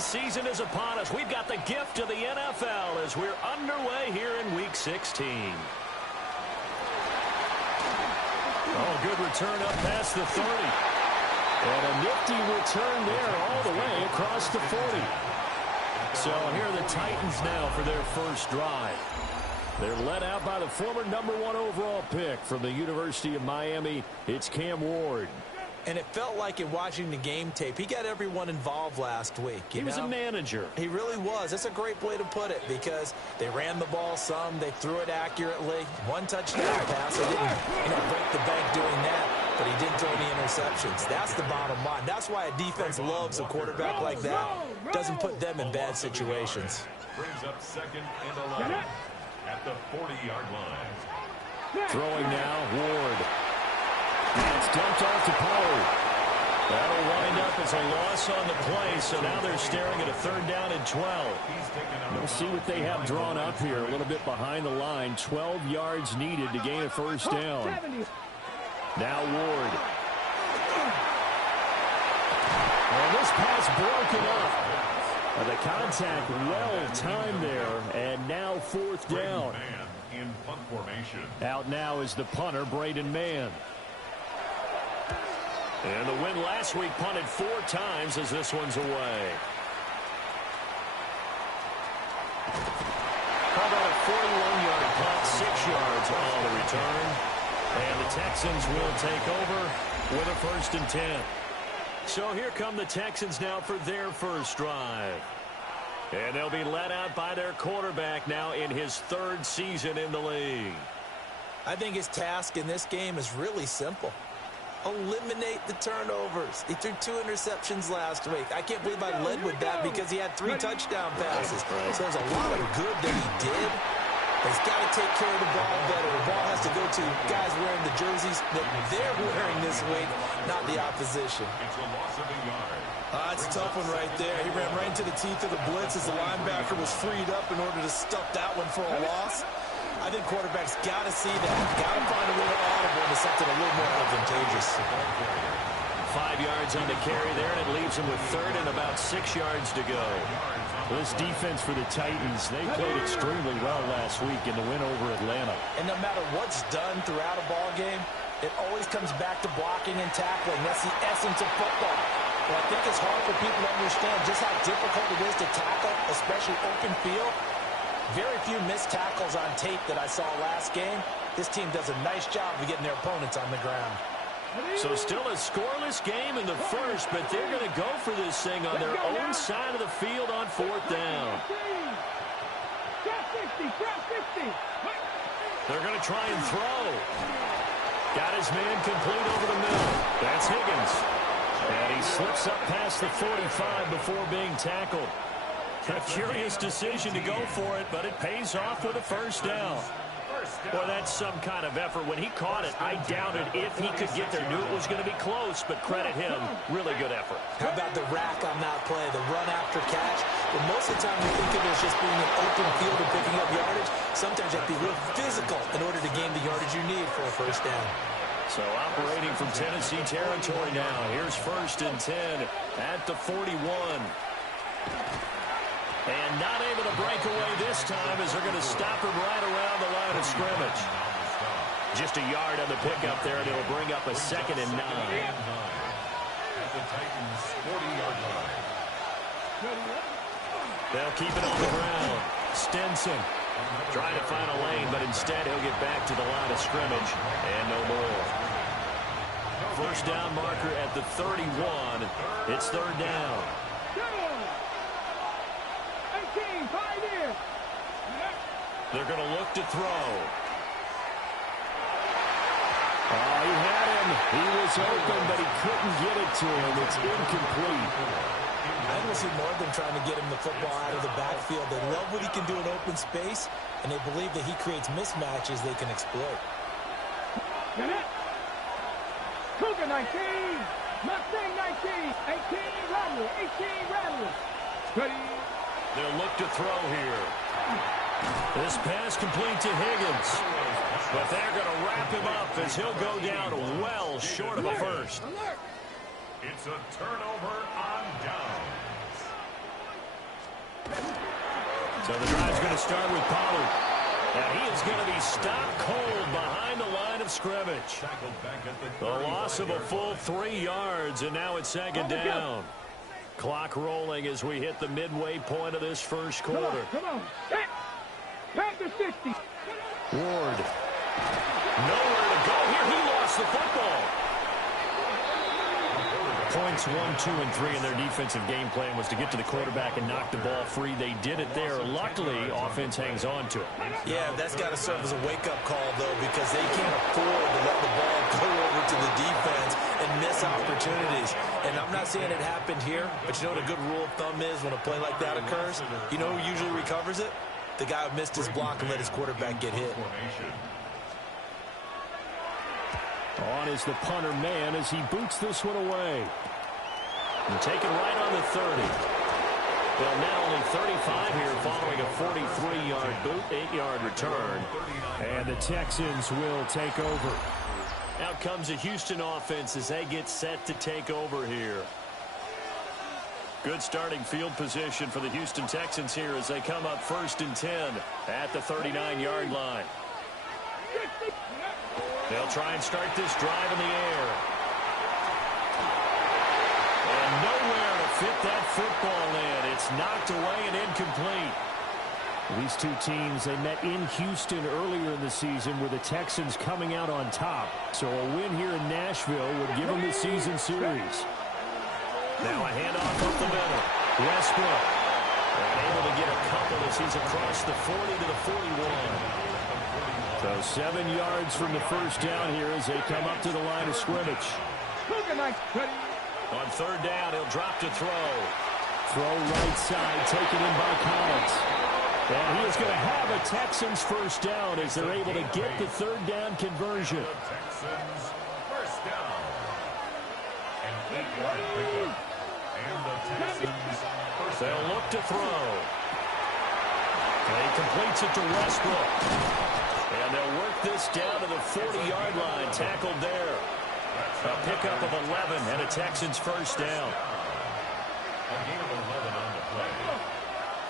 season is upon us. We've got the gift of the NFL as we're underway here in Week 16. Oh, good return up past the 30. And a nifty return there all the way across the 40. So here are the Titans now for their first drive. They're led out by the former #1 overall pick from the University of Miami. It's Cam Ward. And it felt like in watching the game tape, he got everyone involved last week. He was a manager. He really was. That's a great way to put it because they ran the ball some. They threw it accurately. One touchdown pass. He didn't break the bank doing that, but he didn't throw any interceptions. That's the bottom line. That's why a defense loves a quarterback like that. Doesn't put them in bad situations. Brings up 2nd and 11 at the 40-yard line. Throwing now, Ward. It's dumped off to Pollard. That'll wind up as a loss on the play, so now they're staring at a 3rd down and 12. We'll see what they have drawn up here, a little bit behind the line. 12 yards needed to gain a 1st down. Now Ward. And this pass broken up. The contact well-timed there, and now 4th down. In punt formation. Out now is the punter, Braden Mann. And the win last week punted 4 times as this one's away. How about a 41-yard punt, 6 yards on the return. And the Texans will take over with a 1st and 10. So here come the Texans now for their first drive. And they'll be led out by their quarterback now in his 3rd season in the league. I think his task in this game is really simple. Eliminate the turnovers. He threw 2 interceptions last week. I can't believe I led with that because he had 3 touchdown passes. So there's a lot of good that he did. But he's got to take care of the ball better. The ball has to go to guys wearing the jerseys that they're wearing this week, not the opposition. It's a loss of a yard. That's a tough one right there. He ran right into the teeth of the blitz as the linebacker was freed up in order to stuff that one for a loss. I think quarterbacks got to see that. Got to find a way to audible into something a little more advantageous. 5 yards on the carry there, and it leaves him with 3rd and about 6 yards to go. This defense for the Titans, they played extremely well last week in the win over Atlanta. And no matter what's done throughout a ball game, it always comes back to blocking and tackling. That's the essence of football. But I think it's hard for people to understand just how difficult it is to tackle, especially open field. Very few missed tackles on tape that I saw last game. This team does a nice job of getting their opponents on the ground. So still a scoreless game in the first, but they're going to go for this thing on their own side of the field on 4th down. They're going to try and throw. Got his man complete over the middle. That's Higgins. And he slips up past the 45 before being tackled. A curious decision to go for it, but it pays off with a 1st down. Boy, that's some kind of effort. When he caught it, I doubted if he could get there. Knew it was going to be close, but credit him. Really good effort. How about the rack on that play, the run after catch? But most of the time we think of it as just being an open field and picking up yardage. Sometimes you have to be real physical in order to gain the yardage you need for a 1st down. So operating from Tennessee territory now. Here's 1st and 10 at the 41. And not able to break away this time as they're going to stop him right around the line of scrimmage. Just a yard on the pickup there, and it'll bring up a 2nd and 9. At the Titans' 40-yard line. They'll keep it on the ground. Stenson trying to find a lane, but instead he'll get back to the line of scrimmage and no more. 1st down marker at the 31. It's 3rd down. They're going to look to throw. Oh, he had him. He was open, but he couldn't get it to him. It's incomplete. I don't see more than trying to get him the football out of the backfield. They love what he can do in open space, and they believe that he creates mismatches they can exploit. Cougar 19, Mustang 19, 18 Rattler, 18 Rattler. Ready? They'll look to throw here. This pass complete to Higgins. But they're going to wrap him up as he'll go down well short of a 1st. It's a turnover on downs. So the drive's going to start with Pollard. And he is going to be stopped cold behind the line of scrimmage. The loss of a full 3 yards, and now it's second down. Clock rolling as we hit the midway point of this first quarter. Come on. Back to 60. Ward. Nowhere to go here. He lost the football. Points 1, 2, and 3 in their defensive game plan was to get to the quarterback and knock the ball free. They did it there. Luckily, offense hangs on to it. Yeah, that's got to serve as a wake-up call, though, because they can't afford to let the ball go over to the defense and miss opportunities. And I'm not saying it happened here, but you know what a good rule of thumb is when a play like that occurs? You know who usually recovers it? The guy who missed his block and let his quarterback get hit. On is the punter man as he boots this one away. And taken right on the 30. Well, now only 35 here following a 43-yard boot, 8-yard return. And the Texans will take over. Out comes the Houston offense as they get set to take over here. Good starting field position for the Houston Texans here as they come up 1st and 10 at the 39-yard line. They'll try and start this drive in the air. And nowhere to fit that football in. It's knocked away and incomplete. These two teams, they met in Houston earlier in the season with the Texans coming out on top. So a win here in Nashville would give them the season series. Now a handoff up the middle. Westbrook. And able to get a couple as he's across the 40 to the 41. So 7 yards from the first down here as they come up to the line of scrimmage. On 3rd down, he'll drop to throw. Throw right side, taken in by Collins. And he is going to have a Texans first down as they're able to get the 3rd down conversion. Texans first down. An 8-yard pickup. And the Texans first down. They'll look to throw. And he completes it to Westbrook. And they'll work this down to the 40-yard line. Tackled there. A pickup of 11 and a Texans first down. A gain of 11 on the play.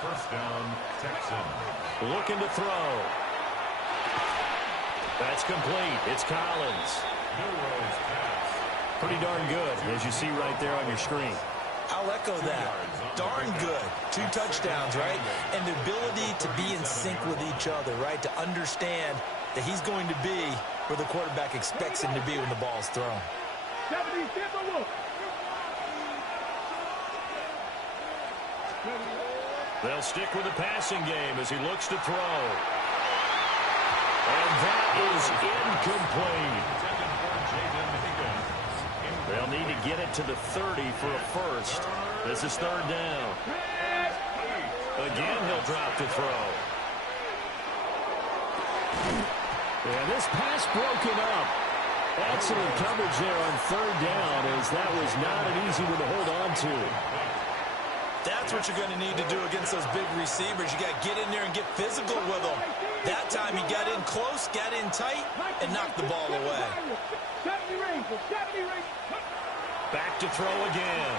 First down, Texans. Looking to throw. That's complete. It's Collins. Milroy's pass. Pretty darn good, as you see right there on your screen. I'll echo that. Darn good. 2 touchdowns, right? And the ability to be in sync with each other, right? To understand that he's going to be where the quarterback expects him to be when the ball's thrown. They'll stick with the passing game as he looks to throw. And that is incomplete. They'll need to get it to the 30 for a first. This is 3rd down. Again, he'll drop to throw. And this pass broken up. Excellent coverage there on 3rd down as that was not an easy one to hold on to. That's what you're going to need to do against those big receivers. You got to get in there and get physical with them. That time he got in close, got in tight, and knocked the ball away. Back to throw again.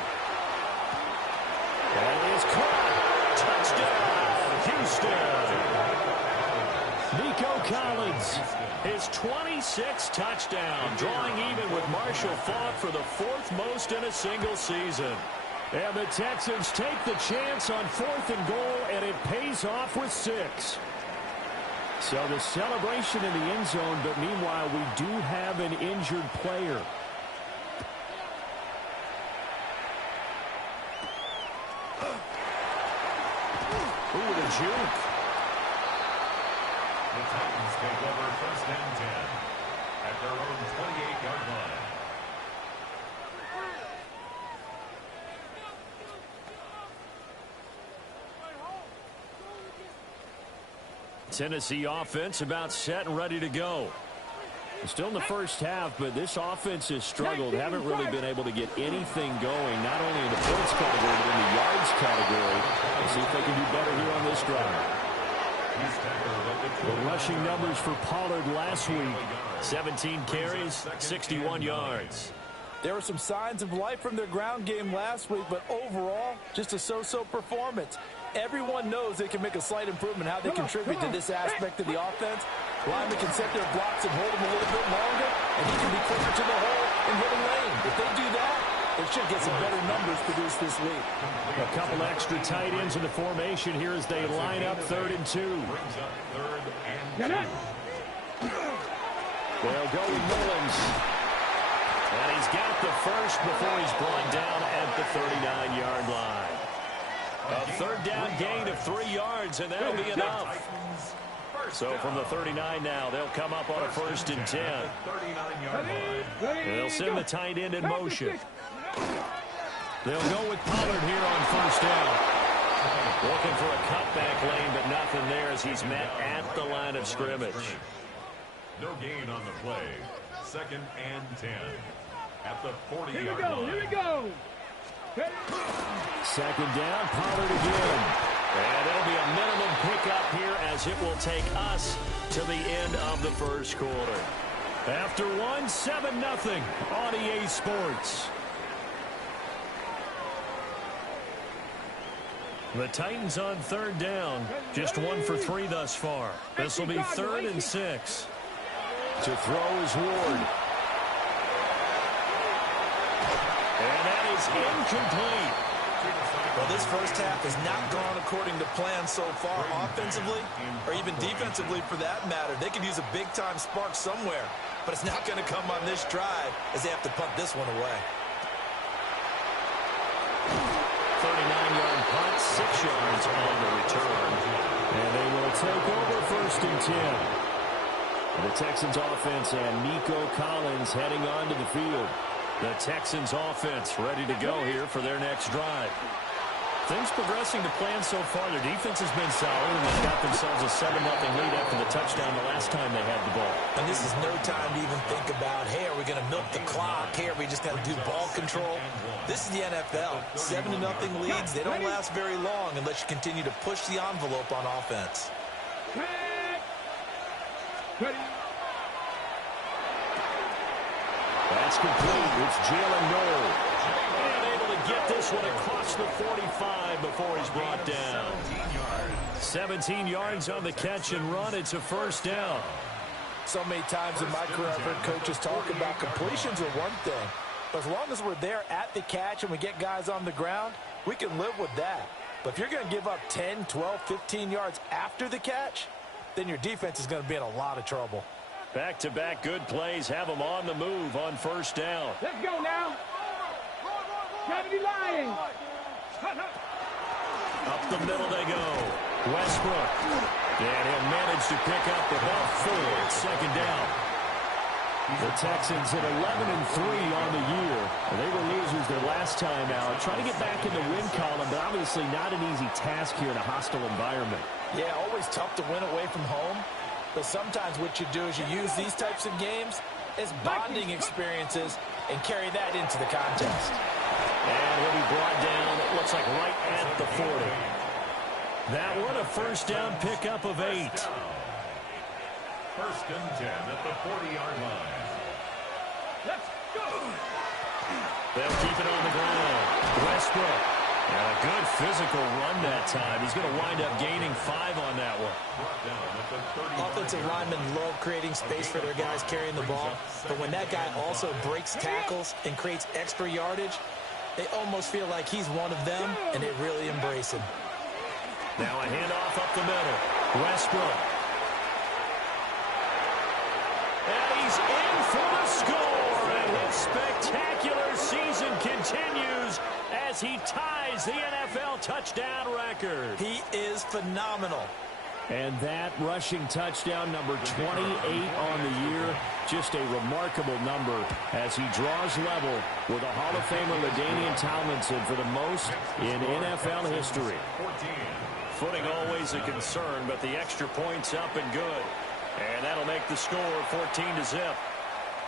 And it is caught. Touchdown, Houston. Nico Collins, his 26th touchdown, drawing even with Marshall Faulk for the 4th most in a single season. And the Texans take the chance on 4th and goal, and it pays off with 6. So the celebration in the end zone, but meanwhile, we do have an injured player. Ooh, with a juke. The Titans take over 1st and 10 at their own 28-yard line. Tennessee offense about set and ready to go. Still in the first half, but this offense has struggled. Haven't really been able to get anything going, not only in the points category, but in the yards category. Let's see if they can do better here on this drive. The rushing numbers for Pollard last week. 17 carries, 61 yards. There were some signs of life from their ground game last week, but overall, just a so-so performance. Everyone knows they can make a slight improvement how they contribute to this aspect of the offense. Linemen can set their blocks and hold them a little bit longer, and he can be quicker to the hole and hit a lane. If they do that, they should get some better numbers produced this week. A couple extra tight ends in the formation here as they line up 3rd and 2. They'll go with Mullins. And he's got the first before he's brought down at the 39-yard line. A 3rd down gain of 3 yards, and that'll be enough. So from the 39 now, they'll come up on a 1st and 10. They'll send the tight end in motion. They'll go with Pollard here on 1st down. Looking for a cutback lane, but nothing there as he's met at the line of scrimmage. No gain on the play. 2nd and 10. At the 40-yard line. Here we go. 2nd down, Pollard again. And it'll be a minimum pickup here as it will take us to the end of the 1st quarter. After one, 7-0 on EA Sports. The Titans on 3rd down. Just 1 for 3 thus far. This will be 3rd and 6. To throw is Ward. And that is incomplete. Well, this first half has not gone according to plan so far offensively or even defensively for that matter. They could use a big-time spark somewhere, but it's not going to come on this drive as they have to punt this one away. 39-yard punt, 6 yards on the return. And they will take over 1st and 10. The Texans offense and Nico Collins heading onto the field. The Texans offense ready to go here for their next drive. Things progressing to plan so far. Their defense has been solid, and they've got themselves a 7-0 lead after the touchdown the last time they had the ball. And this is no time to even think about, hey, are we going to milk the clock? Hey, are we just going to do ball control? This is the NFL. 7-0 leads. They don't last very long unless you continue to push the envelope on offense. That's complete. It's Jalen Noel. And able to get this one across the 45 before he's brought down. 17 yards on the catch and run. It's a 1st down. So many times in my career, I've heard coaches talk about completions are one thing. But as long as we're there at the catch and we get guys on the ground, we can live with that. But if you're going to give up 10, 12, 15 yards after the catch, then your defense is going to be in a lot of trouble. Back-to-back good plays have them on the move on 1st down. Let's go now. 70 Lions. Up the middle they go. Westbrook. And he'll manage to pick up about 4. It's 2nd down. The Texans at 11-3 on the year. They were losers their last time out. Trying to get back in the win column, but obviously not an easy task here in a hostile environment. Yeah, always tough to win away from home. But sometimes what you do is you use these types of games as bonding experiences and carry that into the contest. And he'll be brought down, it looks like right at the 40. That one a 1st down pickup of 8. 1st and 10 at the 40-yard line. Let's go. They'll keep it on the ground. Westbrook. And a good physical run that time. He's going to wind up gaining 5 on that one. Offensive linemen love creating space for their guys carrying the ball. But when that guy also breaks tackles and creates extra yardage, they almost feel like he's one of them, and they really embrace him. Now a handoff up the middle. Westbrook. And he's in for the score. And his spectacular season continues as he ties the NFL touchdown record. He is phenomenal. And that rushing touchdown, number 28 on the year, just a remarkable number as he draws level with a Hall of Famer LaDainian Tomlinson for the most in NFL history. Footing always a concern, but the extra point's up and good. And that'll make the score 14-0.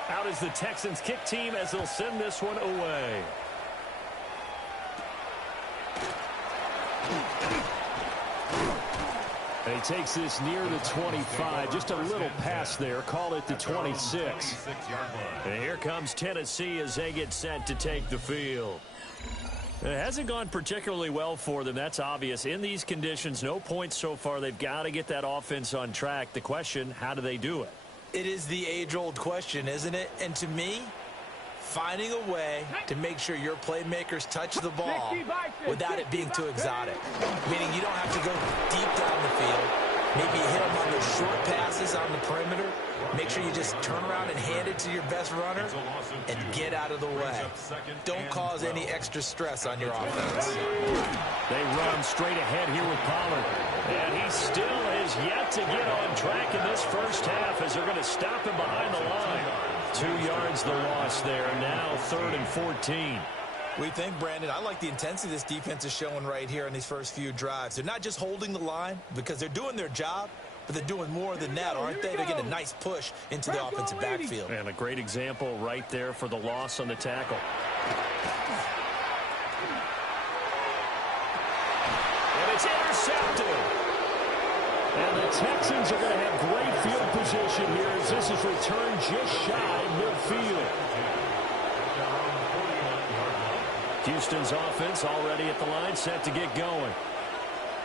Out is the Texans kick team as they'll send this one away. And he takes this near the 25. Just a little pass there. Call it the 26. And here comes Tennessee as they get set to take the field. It hasn't gone particularly well for them. That's obvious. In these conditions, no points so far. They've got to get that offense on track. The question, how do they do it? It is the age-old question, isn't it? And to me, finding a way to make sure your playmakers touch the ball without it being too exotic. Meaning you don't have to go deep down the field. Maybe hit them on those short passes on the perimeter. Make sure you just turn around and hand it to your best runner and get out of the way. Don't cause any extra stress on your offense. They run straight ahead here with Pollard. And he still is yet to get on track in this first half as they're going to stop him behind the line. 2 yards the loss there. Now 3rd and 14. We think, Brandon, I like the intensity this defense is showing right here in these first few drives. They're not just holding the line because they're doing their job, but they're doing more than that, aren't they? They're getting a nice push into the offensive backfield. And a great example right there for the loss on the tackle. And it's intercepted. And the Texans are going to have great field position here as this is returned just shy of midfield. Houston's offense already at the line, set to get going.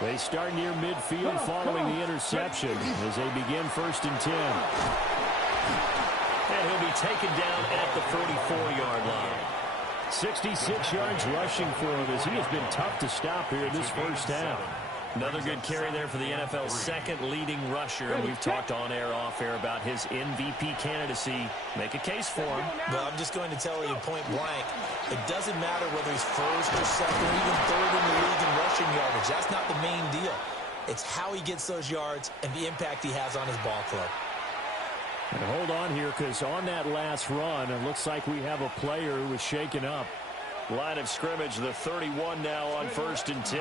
They start near midfield following the interception as they begin 1st and 10. And he'll be taken down at the 44-yard line. 66 yards rushing for him as he has been tough to stop here this first half. Another good carry there for the NFL's second leading rusher. And we've talked on air, off air about his MVP candidacy. Make a case for him. Well, I'm just going to tell you point blank. It doesn't matter whether he's 1st or 2nd or even 3rd in the league in rushing yardage. That's not the main deal. It's how he gets those yards and the impact he has on his ball club. And hold on here, because on that last run, it looks like we have a player who was shaken up. Line of scrimmage, the 31 now on 1st and 10.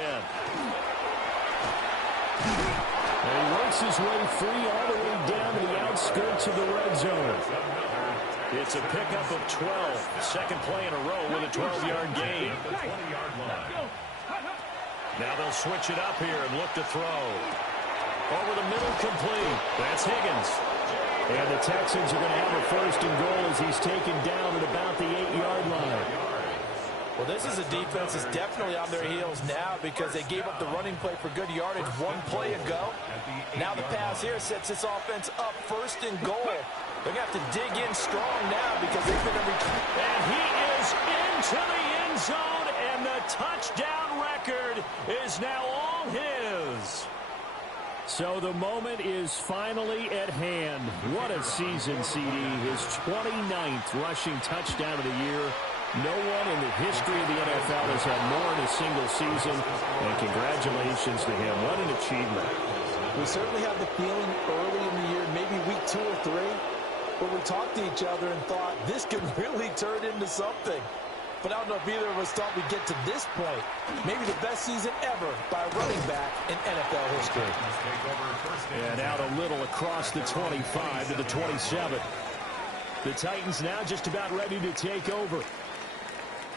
And he works his way free all the way down to the outskirts of the red zone. It's a pickup of 12. Second play in a row with a 12-yard gain. Now they'll switch it up here and look to throw. Over the middle, complete. That's Higgins. And the Texans are going to have a 1st and goal as he's taken down at about the 8-yard line. Well, this is a defense that's definitely on their heels now because they gave up the running play for good yardage 1 play ago. Now the pass here sets this offense up 1st and goal. They're going to have to dig in strong now because they've been and he is into the end zone, and the touchdown record is now all his. So the moment is finally at hand. What a season, CD. His 29th rushing touchdown of the year. No one in the history of the NFL has had more in a single season, and congratulations to him. What an achievement. We certainly had the feeling early in the year, maybe week 2 or 3, where we talked to each other and thought this could really turn into something. But I don't know if either of us thought we'd get to this point. Maybe the best season ever by a running back in NFL history. And out a little across the 25 to the 27. The Titans now just about ready to take over.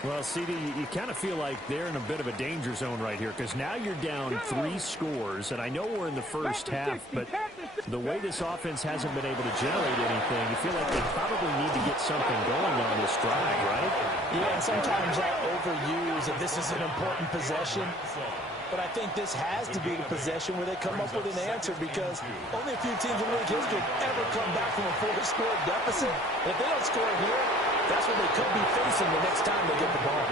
Well, CD, you kind of feel like they're in a bit of a danger zone right here because now you're down 3 scores, and I know we're in the first half, but the way this offense hasn't been able to generate anything, you feel like they probably need to get something going on this drive, right? Yeah, and sometimes I overuse that this is an important possession, but I think this has to be the possession where they come up with an answer because only a few teams in league history have ever come back from a 4-score deficit. And if they don't score here, that's what they could be facing the next time they get the ball.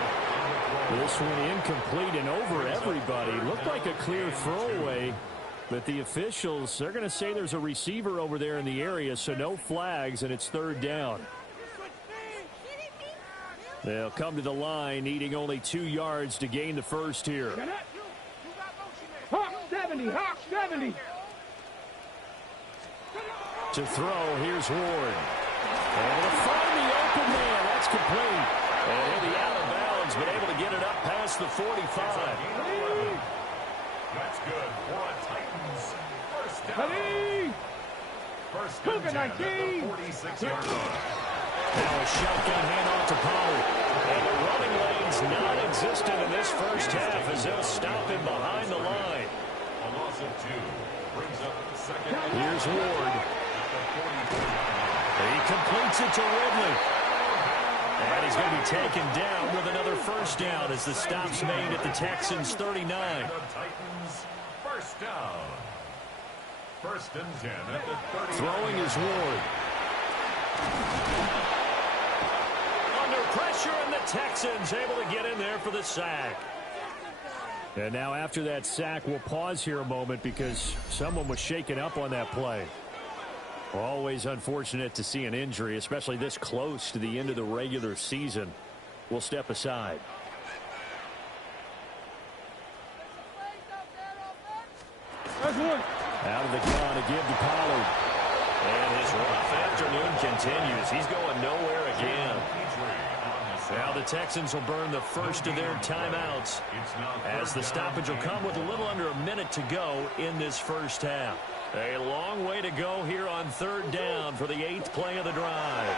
This one incomplete and over everybody. Looked like a clear throwaway, but the officials, they're going to say there's a receiver over there in the area, so no flags, and it's 3rd down. They'll come to the line, needing only 2 yards to gain the first here. Hawk 70, Hawk 70. To throw, here's Ward. Able to find the open man. That's complete. And he'll be out of bounds, but able to get it up past the 45. That's good for a Titans. First down. First and 10 at the 46-yard line. Now a shotgun handoff to Pollard. And the running lane's non-existent in this first half as they'll stop him behind the line. A loss of 2. Here's Ward. He completes it to Ridley. And he's going to be taken down with another first down as the stop's made at the Texans' 39. Titans first down. First and 10 at the 30. Throwing is Ward. Under pressure, and the Texans able to get in there for the sack. And now after that sack, we'll pause here a moment because someone was shaken up on that play. Always unfortunate to see an injury, especially this close to the end of the regular season. We'll step aside. Out of the gun to give to Pollard. And his rough afternoon continues. He's going nowhere again. Now the Texans will burn the first of their timeouts as the stoppage will come with a little under a minute to go in this first half. A long way to go here on third down for the 8th play of the drive.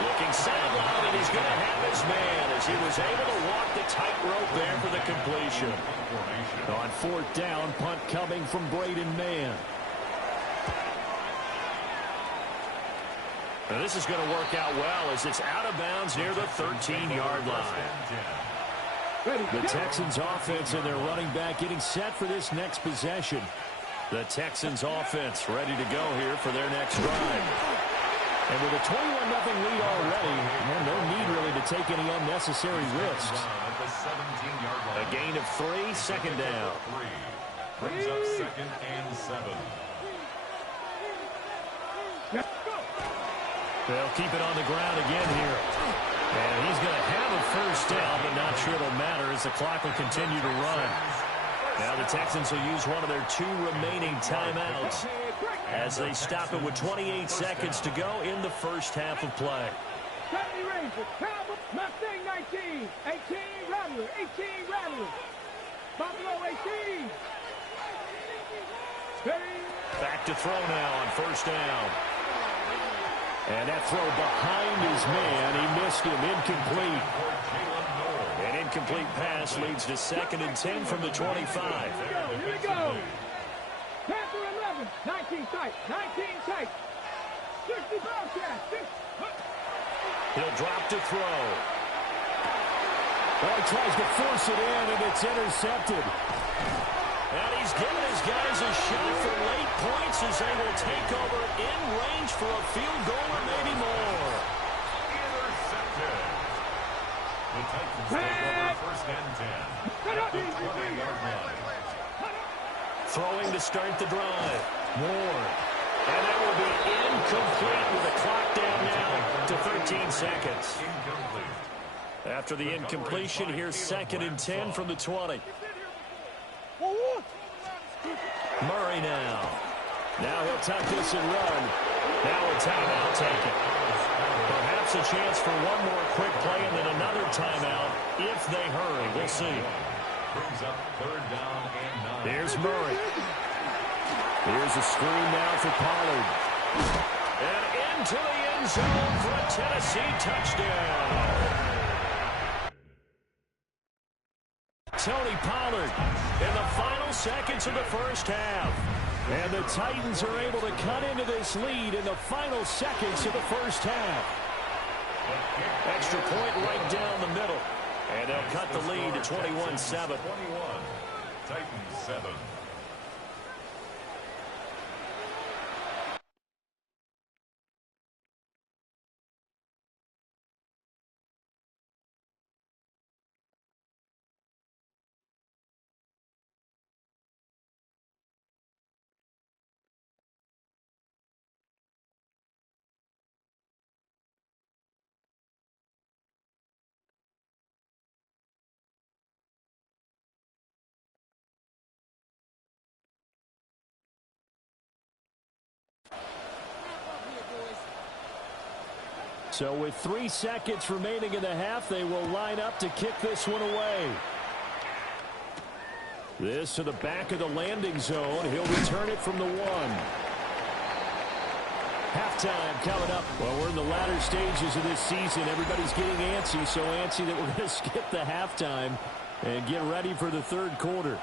Looking sideline, and he's going to have his man as he was able to walk the tightrope there for the completion. On fourth down, punt coming from Braden Mann. Now this is going to work out well as it's out of bounds near the 13-yard line. The Texans offense and their running back getting set for this next possession. The Texans offense ready to go here for their next drive. And with a 21-0 lead already, no need really to take any unnecessary risks. A gain of 3, second down. Brings up second and 7. They'll keep it on the ground again here. And he's going to have a first down, but not sure it'll matter as the clock will continue to run. Now the Texans will use one of their 2 remaining timeouts as they stop it with 28 seconds to go in the first half of play. Mustang 19, 18 Rattler, 18 Rattler, Buffalo 18. Back to throw now on first down. And that throw behind his man, he missed him, incomplete. An incomplete pass leads to second and 10 from the 25. Here we go. Panther 11, 19 tight, 19 tight. 60 broadcast. He'll drop to throw. Oh, he tries to force it in, and it's intercepted. And he's giving his guys a shot for late points as they will take over in range for a field goal or maybe more. Intercepted. The Titans take over first and 10 at the 20-yard line. Throwing to start the drive. Ward. And that will be incomplete with the clock down now to 13 seconds. Incomplete. After the incompletion, here's second and 10 from the 20. Murray now. Now he'll tuck this and run. Now a timeout taken. Perhaps a chance for one more quick play and then another timeout if they hurry. We'll see. Brings up third down and 9. Here's Murray. Here's a screen now for Pollard. And into the end zone for a Tennessee touchdown. Tony Pollard in the final seconds of the first half. And the Titans are able to cut into this lead in the final seconds of the first half. Extra point right down the middle. And they'll cut the lead to 21-7. 21. Titans 7. So with 3 seconds remaining in the half, they will line up to kick this one away. This to the back of the landing zone. He'll return it from the 1. Halftime coming up. Well, we're in the latter stages of this season. Everybody's getting antsy, so antsy that we're going to skip the halftime. And get ready for the third quarter.